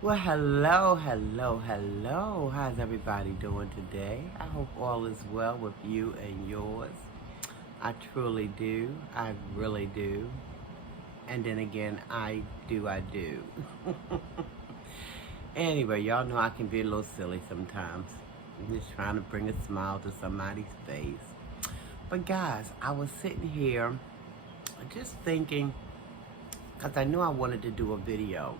Well, hello, hello, hello. How's everybody doing today? I hope all is well with you and yours. I truly do. I really do. And then again, I do. Anyway, y'all know I can be a little silly sometimes. I'm just trying to bring a smile to somebody's face. But guys, I was sitting here just thinking, because I knew I wanted to do a video.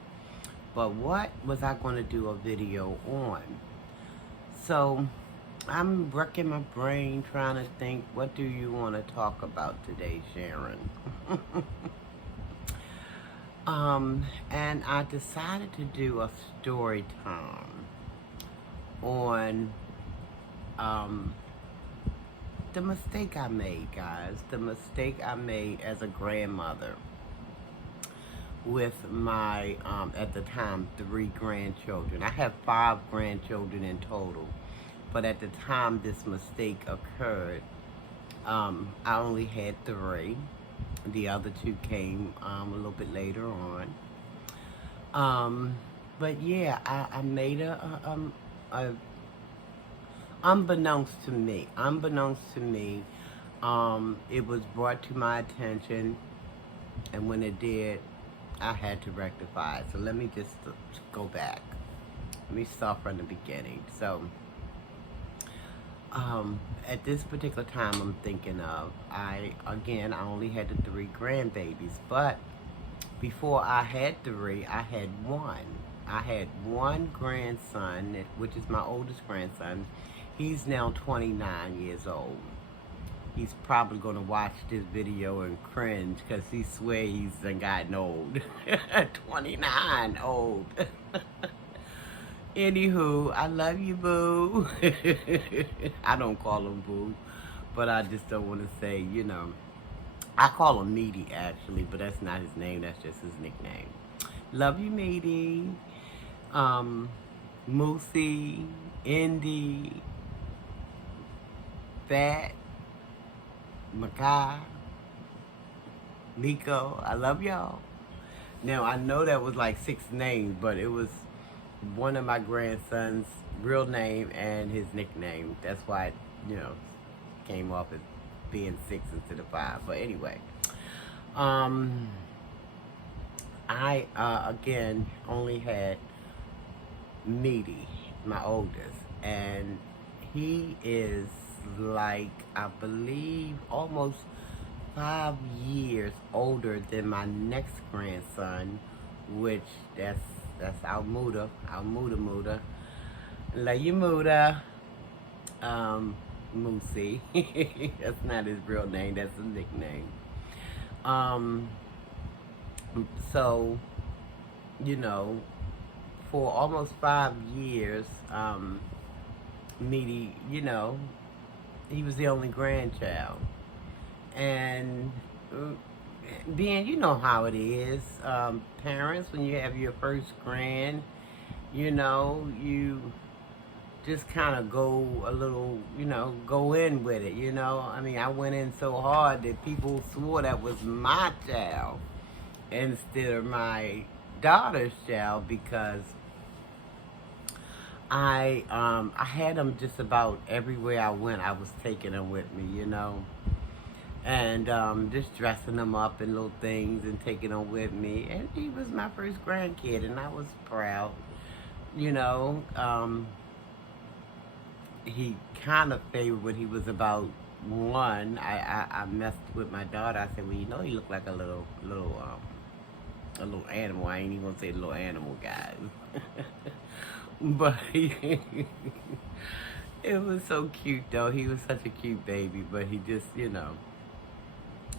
But what was I going to do a video on? So I'm wrecking my brain trying to think, what do you want to talk about today, Sharon? And I decided to do a story time on the mistake I made, guys. The mistake I made as a grandmother with my, at the time, 3 grandchildren. I have 5 grandchildren in total. But at the time this mistake occurred, I only had 3. The other 2 came a little bit later on. But yeah, I made a unbeknownst to me, it was brought to my attention, and when it did, I had to rectify it. So let me just go back. Let me start from the beginning. So, at this particular time I'm thinking of, I only had the 3 grandbabies, but before I had 3, I had one. I had one grandson, which is my oldest grandson. He's now 29 years old. He's probably going to watch this video and cringe because he swear he's gotten old. 29 old. Anywho, I love you, boo. I don't call him boo, but I just don't want to say, I call him Meaty actually, but that's not his name, that's just his nickname. Love you, Meaty. Moosey, Indy, Fat, Makai, Nico, I love y'all. Now, I know that was like 6 names, but it was one of my grandson's real name and his nickname. That's why it, came off as being 6 instead of 5. But anyway, I, again, only had Meaty, my oldest, and he is like, I believe, almost 5 years older than my next grandson, which that's Muda. Love you, Muda. Moosey. That's not his real name, that's his nickname. So, for almost 5 years, Meaty, he was the only grandchild. And being, you know how it is, parents, when you have your first grand, you just kind of go a little, go in with it, I mean, I went in so hard that people swore that was my child instead of my daughter's child, because I had them just about everywhere I went. I was taking them with me, and just dressing them up in little things and taking them with me. And he was my first grandkid, and I was proud, He kind of favored when he was about 1. I messed with my daughter. I said, well, he looked like a little animal. I ain't even gonna say little animal, guys. But it was so cute, though. He was such a cute baby, but he just,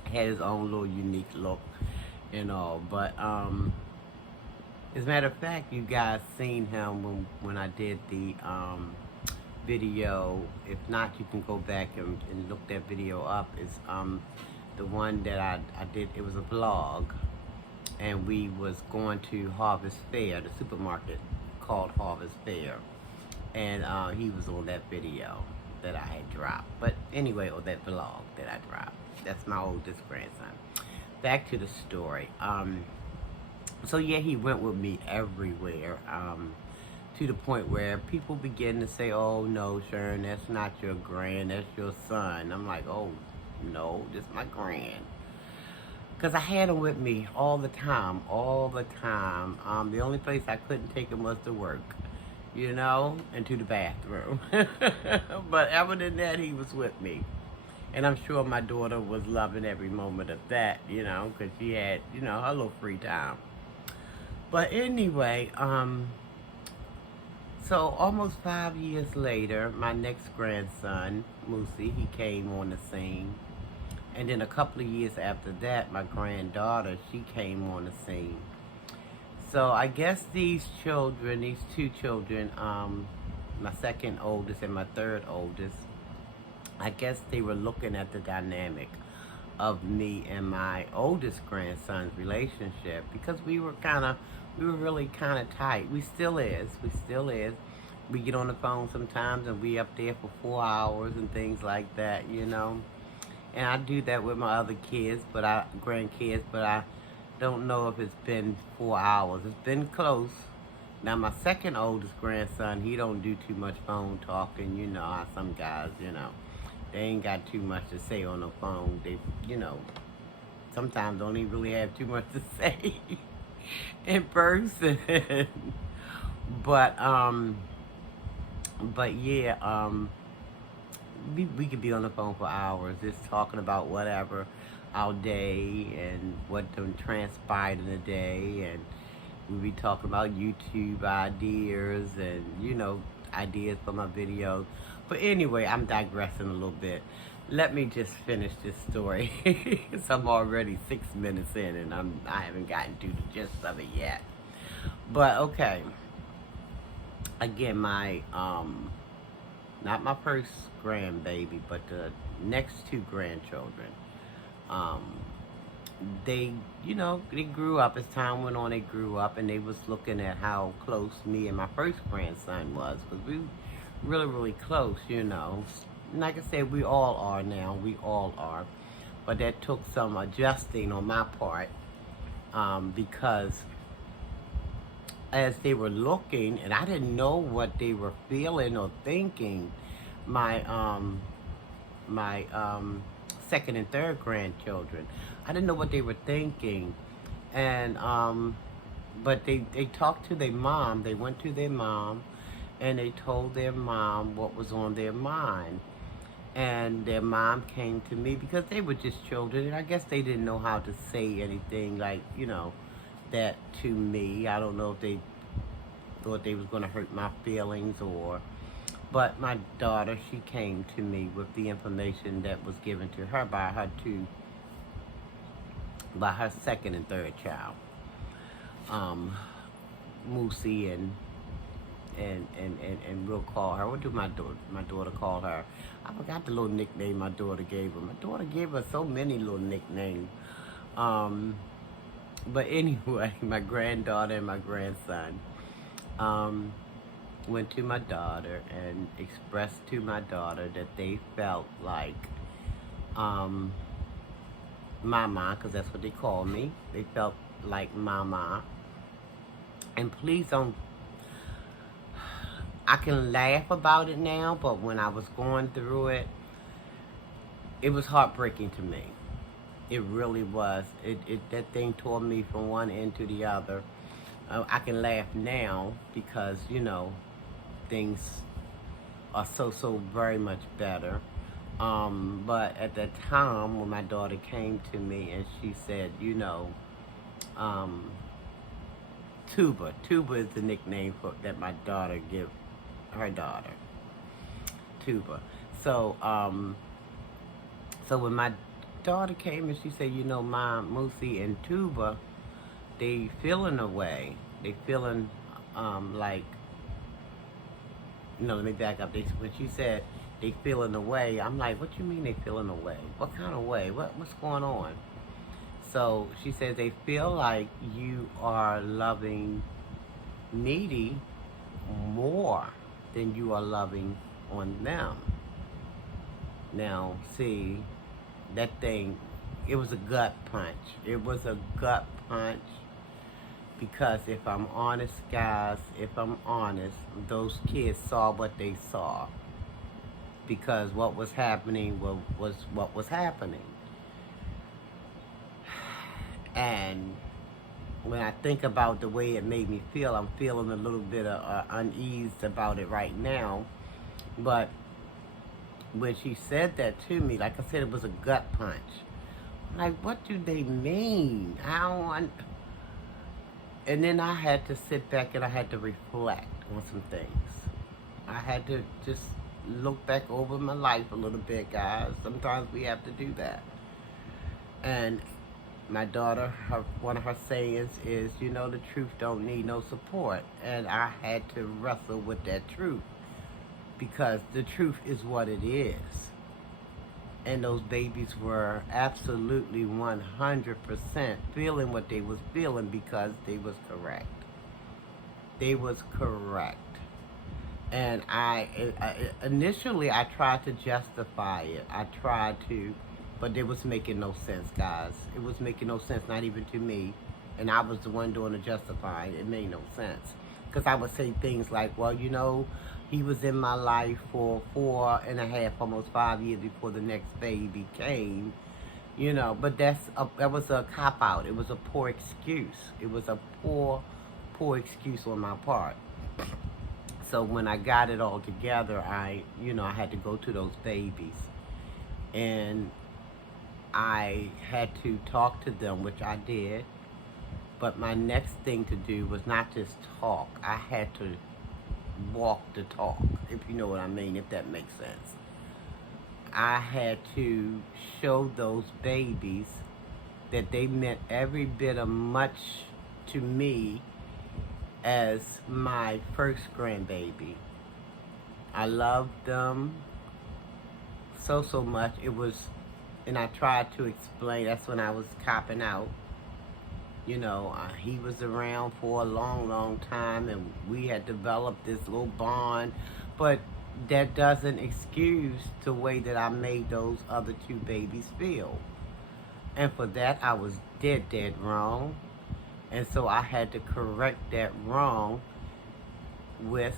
had his own little unique look and all. But as a matter of fact, you guys seen him when I did the video. If not, you can go back and look that video up. It's the one that I did. It was a vlog, and we was going to Harvest Fair, the supermarket called Harvest Fair, and he was on that video that I had dropped. But anyway, or that vlog that I dropped. That's my oldest grandson. Back to the story. So yeah, he went with me everywhere. To the point where people begin to say, "Oh no, Sharon, that's not your grand, that's your son." I'm like, "Oh no, this is my grand." Because I had him with me all the time, all the time. The only place I couldn't take him was to work, and to the bathroom. But other than that, he was with me. And I'm sure my daughter was loving every moment of that, because she had, her little free time. But anyway, so almost 5 years later, my next grandson, Moosey, he came on the scene. And then a couple of years after that, my granddaughter, she came on the scene. So I guess these children, these two children, my second oldest and my third oldest, I guess they were looking at the dynamic of me and my oldest grandson's relationship, because we were really kind of tight. We still is. We still is. We get on the phone sometimes and we up there for 4 hours and things like that. And I do that with my other kids, grandkids, but I don't know if it's been 4 hours. It's been close. Now my second oldest grandson, he don't do too much phone talking. You know how some guys, they ain't got too much to say on the phone. They, sometimes don't even really have too much to say in person. but yeah, we could be on the phone for hours just talking about whatever, our day and what done transpired in the day, and we be talking about YouTube ideas and ideas for my videos. But anyway, I'm digressing a little bit. Let me just finish this story. Because I'm already 6 minutes in and I haven't gotten to the gist of it yet. But okay, again, my not my first grandbaby, but the next two grandchildren. Um, they grew up. As time went on, they grew up, and they was looking at how close me and my first grandson was, because we really, really close. Like I said, we all are now. We all are. But that took some adjusting on my part, because as they were looking, and I didn't know what they were feeling or thinking, my second and third grandchildren, I didn't know what they were thinking. And but they talked to their mom. They went to their mom and they told their mom what was on their mind. And their mom came to me, because they were just children, and I guess they didn't know how to say anything like, that to me. I don't know if they thought they was going to hurt my feelings, but my daughter, she came to me with the information that was given to her by her second and third child, Moosey, and we'll call her. What do my daughter call her? I forgot the little nickname my daughter gave her. My daughter gave her so many little nicknames. But anyway, my granddaughter and my grandson went to my daughter and expressed to my daughter that they felt like Mama, because that's what they call me. They felt like Mama. And please don't, I can laugh about it now, but when I was going through it, it was heartbreaking to me. It really was. That thing tore me from one end to the other. I can laugh now because, things are so very much better. But at that time, when my daughter came to me and she said, Tuba. Tuba is the nickname that my daughter give her daughter. Tuba. So, so when my daughter came and she said, Mom, Moosey and Tuba, they feeling away. They feeling like, let me back up. When she said they feeling away, I'm like, what you mean they feeling away? What kind of way? What's going on? So she said they feel like you are loving Needy more than you are loving on them. Now, see, that thing, it was a gut punch. It was a gut punch. Because if I'm honest, guys, if I'm honest, those kids saw what they saw. Because what was happening was what was happening. And when I think about the way it made me feel, I'm feeling a little bit of unease about it right now. But when she said that to me, like I said, it was a gut punch. Like, what do they mean? I don't want... And then I had to sit back and I had to reflect on some things. I had to just look back over my life a little bit, guys. Sometimes we have to do that. And my daughter, one of her sayings is, you know, the truth don't need no support. And I had to wrestle with that truth. Because the truth is what it is. And those babies were absolutely 100% feeling what they was feeling because they was correct. They was correct. And initially I tried to justify it. I tried to, but it was making no sense, guys. It was making no sense, not even to me. And I was the one doing the justifying. It made no sense. Because I would say things like, well, you know, he was in my life for 4.5, almost 5 years before the next baby came, you know. But that was a cop-out. It was a poor excuse. It was a poor excuse on my part. So when I got it all together, I had to go to those babies. And I had to talk to them, which I did. But my next thing to do was not just talk. I had to walk the talk, if you know what I mean, if that makes sense. I had to show those babies that they meant every bit of much to me as my first grandbaby. I loved them so much. It was, and I tried to explain, that's when I was copping out. You know, he was around for a long time, and we had developed this little bond. But that doesn't excuse the way that I made those other two babies feel. And for that, I was dead wrong. And so I had to correct that wrong with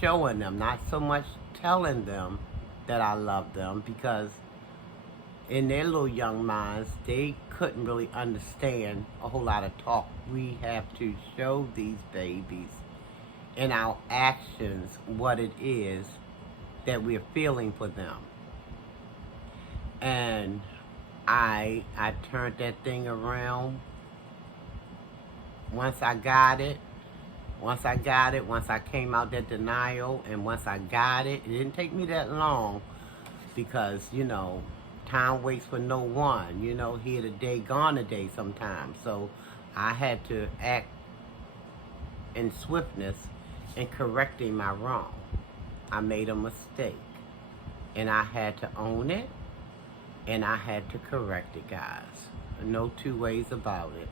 showing them, not so much telling them that I love them, because in their little young minds, they couldn't really understand a whole lot of talk. We have to show these babies in our actions what it is that we're feeling for them. And I turned that thing around. Once I came out that denial, and once I got it, it didn't take me that long, because, you know, time waits for no one. You know, here today, gone today sometimes. So I had to act in swiftness in correcting my wrong. I made a mistake. And I had to own it. And I had to correct it, guys. No two ways about it.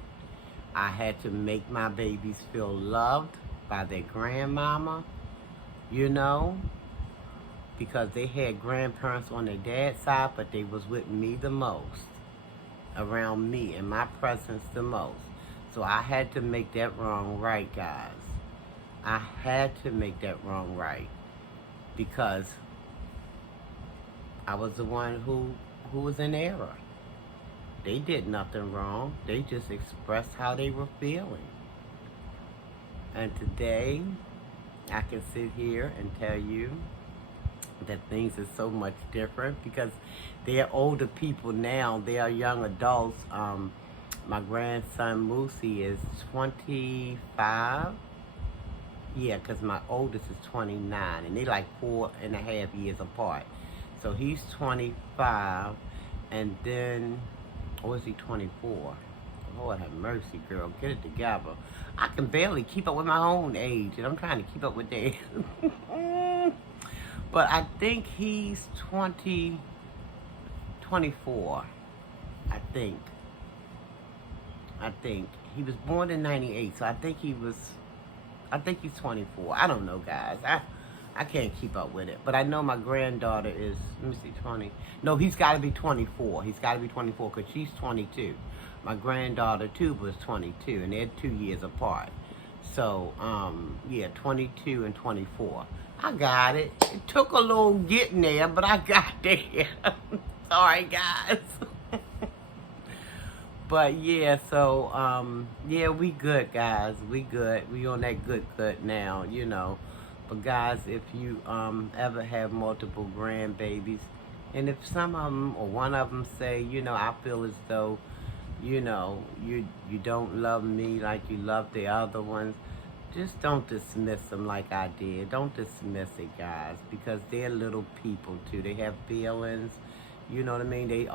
I had to make my babies feel loved by their grandmama, you know, because they had grandparents on their dad's side, but they was with me the most, around me, in my presence the most. So I had to make that wrong right, guys. I had to make that wrong right, because I was the one who was in error. They did nothing wrong. They just expressed how they were feeling. And today, I can sit here and tell you that things are so much different, because they're older people now. They are young adults. My grandson Moosey is 25. Yeah, because my oldest is 29, and they like 4.5 years apart. So he's 25, and then, or is he 24? Lord have mercy, girl, get it together. I can barely keep up with my own age, and I'm trying to keep up with theirs. But I think he's 24, I think. He was born in 98, so I think he's 24. I don't know, guys. I can't keep up with it. But I know my granddaughter is, let me see, 20. No, he's got to be 24. He's got to be 24, because she's 22. My granddaughter too was 22, and they're 2 years apart. So, yeah, 22 and 24. I got it. It took a little getting there, but I got there. Sorry, guys. But yeah, so yeah, we good, guys. We good. We on that good now, you know. But guys, if you ever have multiple grandbabies, and if some of them or one of them say, you know, I feel as though, you know, you don't love me like you love the other ones, just don't dismiss them like I did. Don't dismiss it, guys, because they're little people too. They have feelings. You know what I mean? They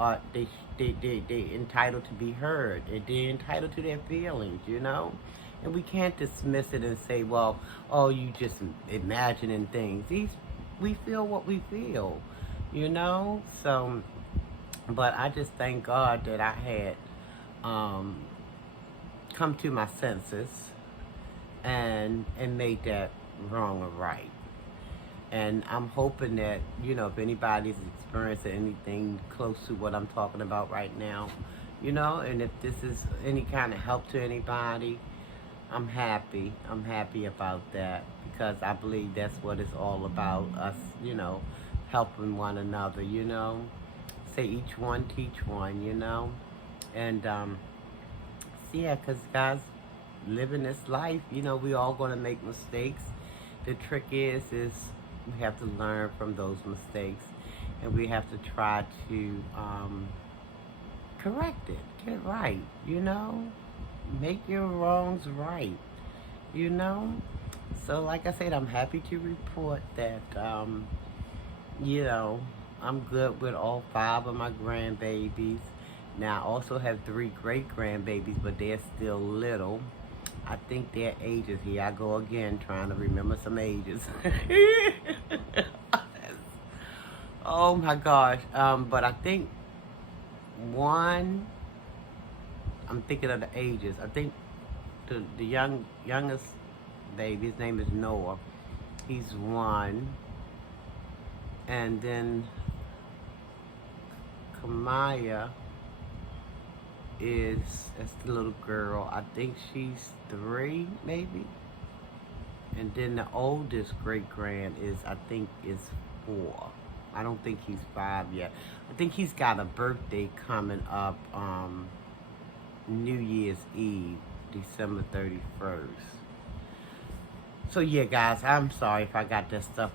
entitled to be heard. They're entitled to their feelings, you know? And we can't dismiss it and say, well, oh, you just imagining things. We feel what we feel, you know? So, but I just thank God that I had come to my senses and made that wrong or right. And I'm hoping that, you know, if anybody's experiencing anything close to what I'm talking about right now, you know, and if this is any kind of help to anybody, I'm happy. I'm happy about that because I believe that's what it's all about, us, you know, helping one another, you know. Say each one, teach one, you know. And, yeah, because guys, living this life, you know, we all going to make mistakes. The trick is we have to learn from those mistakes, and we have to try to correct it, get it right, you know, make your wrongs right, you know. So like I said, I'm happy to report that, you know, I'm good with all 5 of my grandbabies. Now I also have 3 great grandbabies, but they're still little. I think their ages, here I go again, trying to remember some ages. Oh my gosh. But I think one, I'm thinking of the ages. I think the youngest baby, his name is Noah. He's 1. And then Kamaya that's the little girl. I think she's 3, maybe. And then the oldest great grand is 4. I don't think he's 5 yet. I think he's got a birthday coming up, New Year's Eve, December 31st. So yeah, guys, I'm sorry if I got that stuff,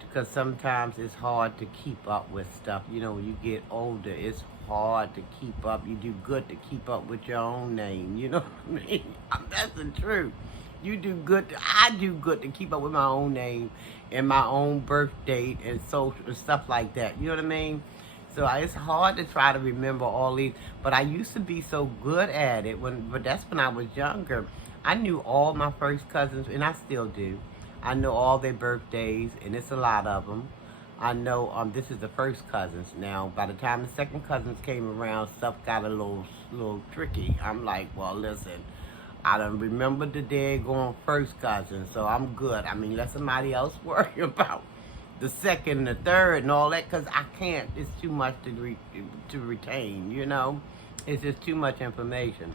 because sometimes it's hard to keep up with stuff. You know, when you get older, it's hard to keep up. You do good to keep up with your own name. You know what I mean? That's the truth. You do good. I do good to keep up with my own name and my own birth date and social and stuff like that. You know what I mean? So it's hard to try to remember all these. But I used to be so good at it but that's when I was younger. I knew all my first cousins, and I still do. I know all their birthdays, and it's a lot of them. I know this is the first cousins. Now, by the time the second cousins came around, stuff got a little tricky. I'm like, well, listen, I don't remember the day going first cousin, so I'm good. I mean, let somebody else worry about the second, the third, and all that, because I can't. It's too much to retain, you know? It's just too much information.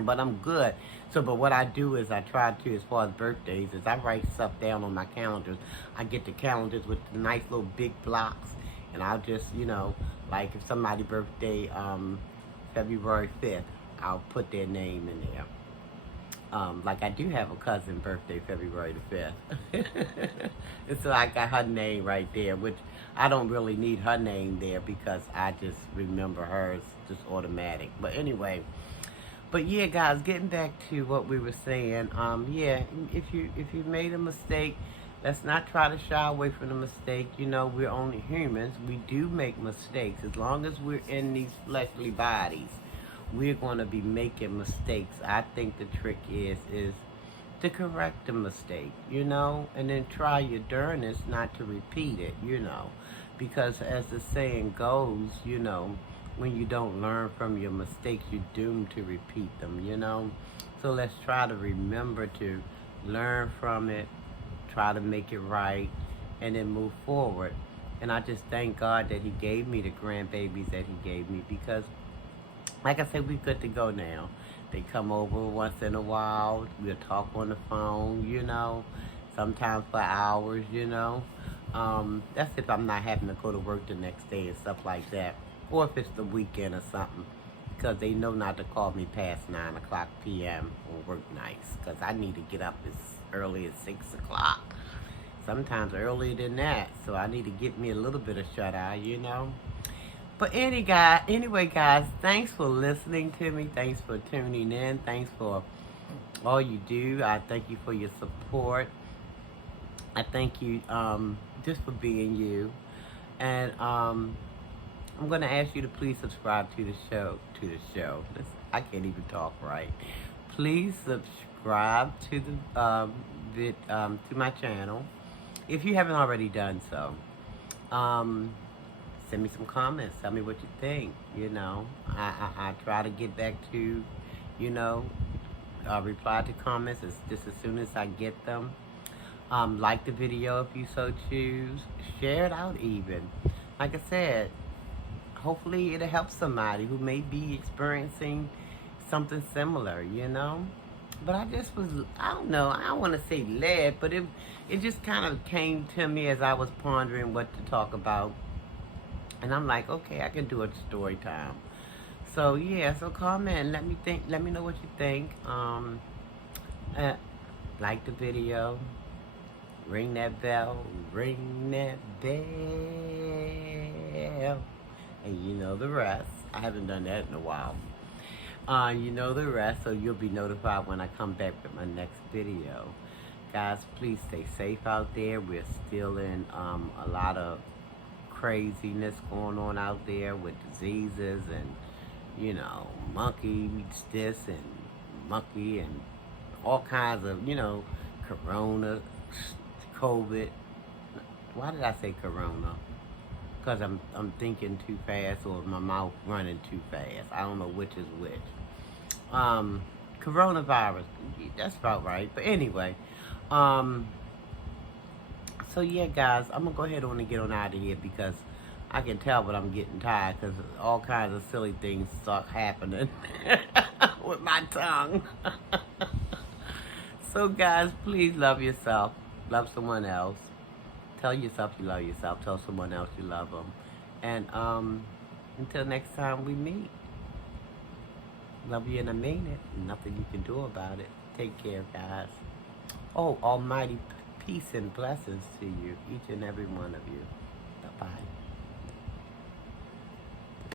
But I'm good. So, but what I do is I try to, as far as birthdays, is I write stuff down on my calendars. I get the calendars with the nice little big blocks, and I'll just, you know, like if somebody's birthday, February 5th, I'll put their name in there. Like I do have a cousin birthday February the 5th. And so I got her name right there, which I don't really need her name there because I just remember hers just automatic. But anyway, but yeah, guys, getting back to what we were saying, yeah, if you made a mistake, let's not try to shy away from the mistake. You know, we're only humans. We do make mistakes. As long as we're in these fleshly bodies, we're going to be making mistakes. I think the trick is to correct the mistake, you know, and then try your darnest not to repeat it, you know, because as the saying goes, you know, when you don't learn from your mistakes, you're doomed to repeat them, you know. So let's try to remember to learn from it, try to make it right, and then move forward. And I just thank God that he gave me the grandbabies that he gave me, because like I said, we good to go now. They come over once in a while. We'll talk on the phone, sometimes for hours, That's if I'm not having to go to work the next day and stuff like that. Or if it's the weekend or something. Because they know not to call me past 9 o'clock p.m. on work nights. Because I need to get up as early as 6 o'clock. Sometimes earlier than that. So I need to get me a little bit of shut-eye. But anyway, guys, thanks for listening to me. Thanks for tuning in. Thanks for all you do. I thank you for your support. I thank you just for being you. And I'm going to ask you to please subscribe to the show. I can't even talk right. Please subscribe to to my channel if you haven't already done so. Send me some comments. Tell me what you think. I try to get back to, reply to comments just as soon as I get them. Like the video if you so choose. Share it out even. Like I said, hopefully it'll help somebody who may be experiencing something similar, But I don't know, I don't want to say led, but it just kind of came to me as I was pondering what to talk about. And I'm like, okay, I can do a story time. So yeah, so comment, let me know what you think. Like the video, ring that bell, and you know the rest. I haven't done that in a while. You know the rest, so you'll be notified when I come back with my next video. Guys, please stay safe out there. We're still in a lot of craziness going on out there with diseases and, monkey eats this and monkey and all kinds of, corona, COVID. Why did I say corona? Because I'm thinking too fast or my mouth running too fast. I don't know which is which. Coronavirus. That's about right. But anyway. So yeah, guys, I'm going to go ahead on and get on out of here because I can tell but I'm getting tired because all kinds of silly things start happening with my tongue. So guys, please love yourself. Love someone else. Tell yourself you love yourself. Tell someone else you love them. And until next time we meet. Love you and I mean it. Nothing you can do about it. Take care, guys. Oh, almighty peace and blessings to you, each and every one of you. Bye-bye.